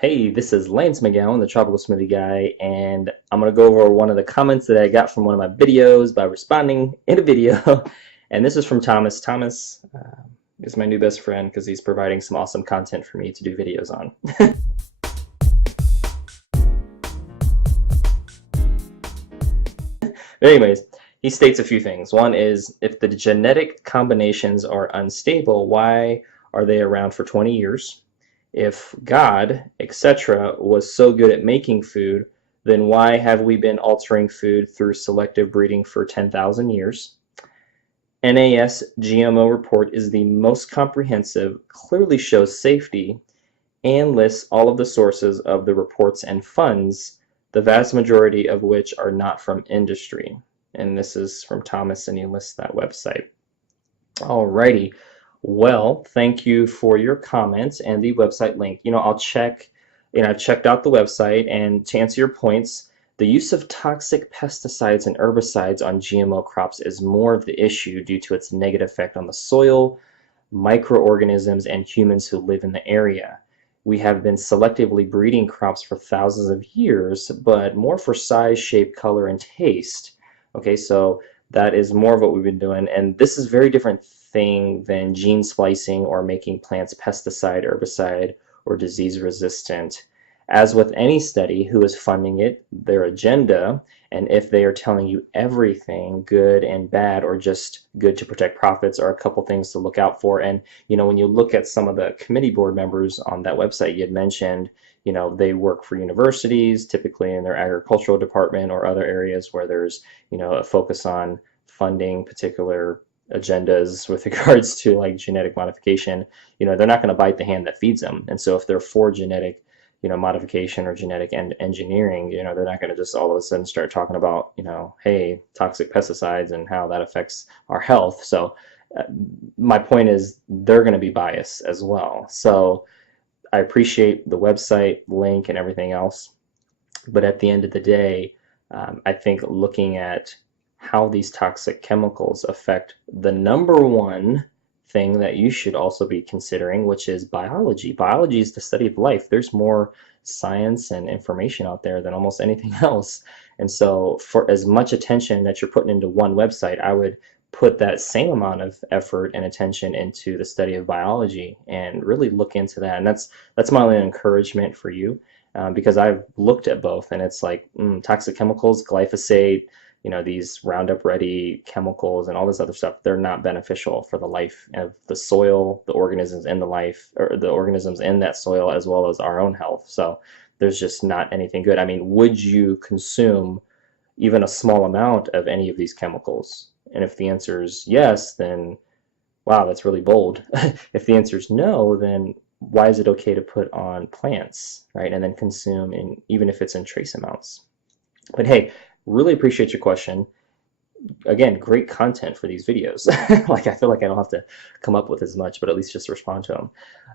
Hey, this is Lance McGowan, the Tropical Smoothie Guy, and I'm going to go over one of the comments that I got from one of my videos by responding in a video. And this is from Thomas. Thomas is my new best friend because he's providing some awesome content for me to do videos on. Anyways, he states a few things. One is, if the genetic combinations are unstable, why are they around for 20 years? If God, etc., was so good at making food, then why have we been altering food through selective breeding for 10,000 years? NAS GMO report is the most comprehensive, clearly shows safety, and lists all of the sources of the reports and funds, the vast majority of which are not from industry. And this is from Thomas, and he lists that website. Alrighty. Well, thank you for your comments and the website link. I'll check, I've checked out the website, and to answer your points, the use of toxic pesticides and herbicides on GMO crops is more of the issue due to its negative effect on the soil, microorganisms, and humans who live in the area. We have been selectively breeding crops for thousands of years, but more for size, shape, color, and taste. Okay, so that is more of what we've been doing, and this is a very different thing than gene splicing or making plants pesticide, herbicide, or disease resistant. As with any study, who is funding it, their agenda, and if they are telling you everything, good and bad, or just good to protect profits, are a couple things to look out for. And when you look at some of the committee board members on that website, you had mentioned, they work for universities, typically in their agricultural department or other areas where there's, a focus on funding particular agendas with regards to like genetic modification. They're not going to bite the hand that feeds them. And so if they're for genetic modification or genetic engineering, they're not going to just all of a sudden start talking about, hey, toxic pesticides and how that affects our health. So my point is, they're going to be biased as well. So I appreciate the website link and everything else, but at the end of the day, I think looking at how these toxic chemicals affect the number one thing that you should also be considering, which is biology. Biology is the study of life. There's more science and information out there than almost anything else. And so for as much attention that you're putting into one website, I would put that same amount of effort and attention into the study of biology and really look into that. And that's my only encouragement for you, because I've looked at both, and it's like toxic chemicals, glyphosate, these Roundup Ready chemicals and all this other stuff, they're not beneficial for the life of the soil, the organisms in the life, or the organisms in that soil, as well as our own health. So there's just not anything good. I mean, would you consume even a small amount of any of these chemicals? And if the answer is yes, then wow, that's really bold. If the answer is no, then why is it okay to put on plants, right? And then consume, even if it's in trace amounts. But hey, really appreciate your question. Again, great content for these videos. Like, I feel like I don't have to come up with as much, but at least just respond to them.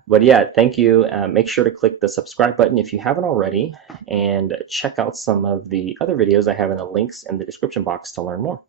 But yeah, thank you. Make sure to click the subscribe button if you haven't already, and check out some of the other videos I have in the links in the description box to learn more.